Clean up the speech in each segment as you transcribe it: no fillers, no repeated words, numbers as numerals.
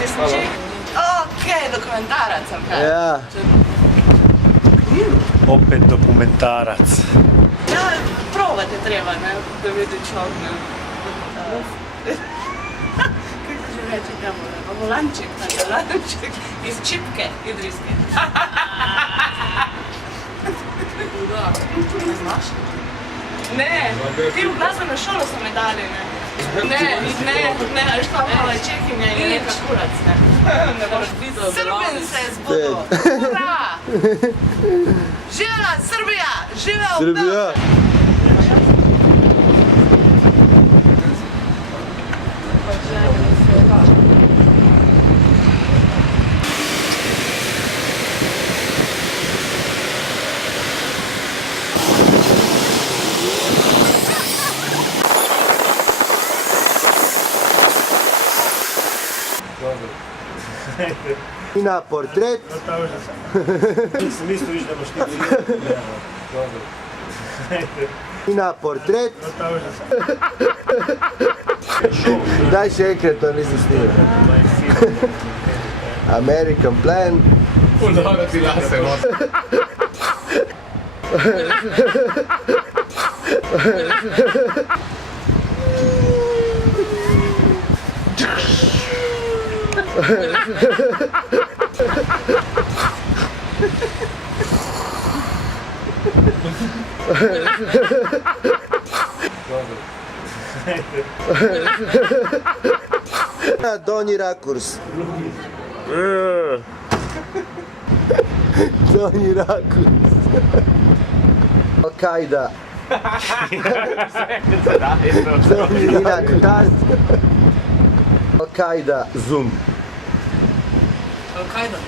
ti služi? Okej, dokumentarac sem kaj. Ja. Opet dokumentarac. Ja, probati je treba, ne, da vidi človek, ne. Kako že reči temu, ne, volanček, iz čipke idrijske. Ne znaš? Ne, ti v glasbeno šolo so me dali, ne. Ne, ali šta malo je čehinja in neka kurac, ne. Ne boš videl. Srbin se je zbudil. Ura! Živela Srbija! Živel Srbija! I na portret. Nisam isto viš da boš ti dobro. I na portret. Daj še enkrat, to nisem snimil. American Plan. Dobro ti lase, no. Donji rakurs. Donji rakurs. Al-Qaida. Inak tart. Al-Qaida zoom. Al-Qaida.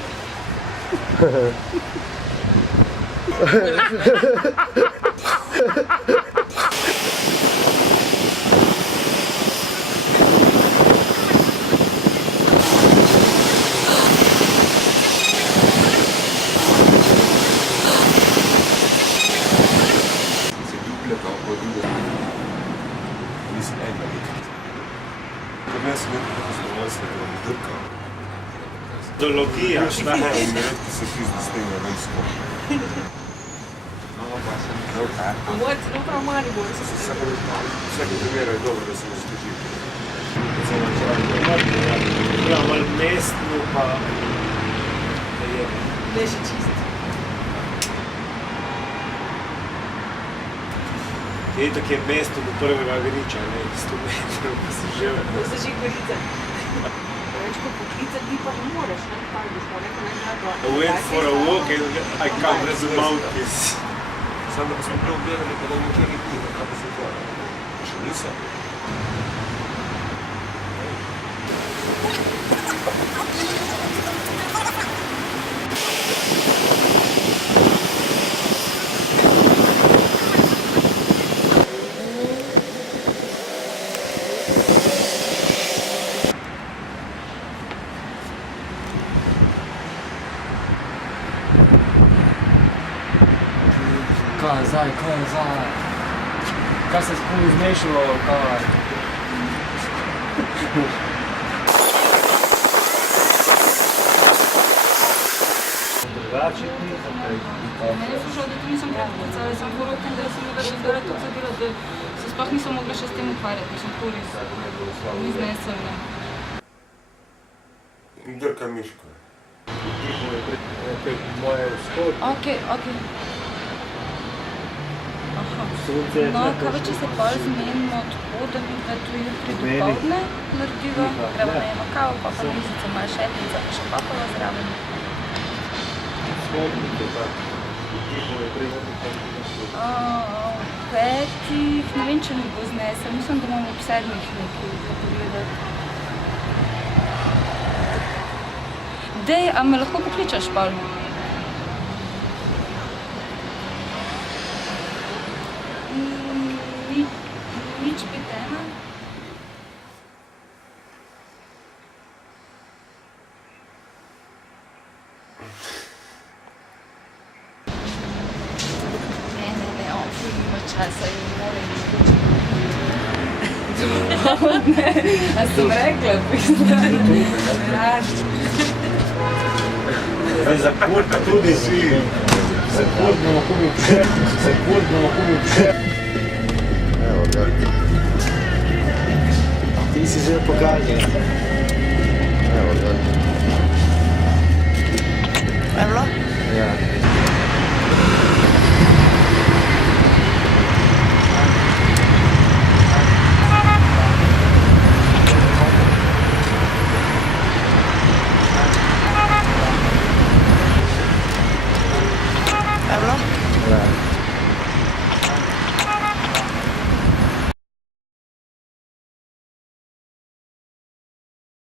Ideologija, šta je? A moj celo prav Maribor se V vsakem primeru je dobro, da se razloži. Ja, malo mestno pa je. ne še čist. Je tako je mesto do prvega griča, ne, 100 metrov, pa si že... To se že kolice. Reč, ko poklice ti pa ne moreš, ne? Kaj boš pa rekel, ne gleda to. I went for a walk and I come to the mountains. Sam da pa smo prav gledali, pa da v nekaj knjiga, kaj pa se to? Še niso. Kaj je zdaj? Kaj se je spolu izmešalo, kaj? Drugače ni, Meni je prišlo, da to nisem predpocala, sem v rokem, da sem ga razgledala to zadela, da se sploh nisem mogla še s tem ukvarjati, mislim, to res ni zneselno. Drka Miško. moje vzhod. Okej. Aha. No, kaj pa če se pol zmenimo tako, da bi ga tu jutri dopoldne naredila, gremo na eno kavo, pa mizico, malo šetnica, pa še papalo zraven. Shodnike, tak. Petih, ne vem, če mi bo znesel, mislim, da imamo ob 7 nekaj za pogledati. Dej, a me lahko pokličeš, Pol? Nič 5-1. Ne, on ful nima časa in mora A sam rekla, Za kurd tudi si. Za kurd bomo kupili pšer. Za kurd bomo kupili pšer. Evo ga. Ti si že pokaže.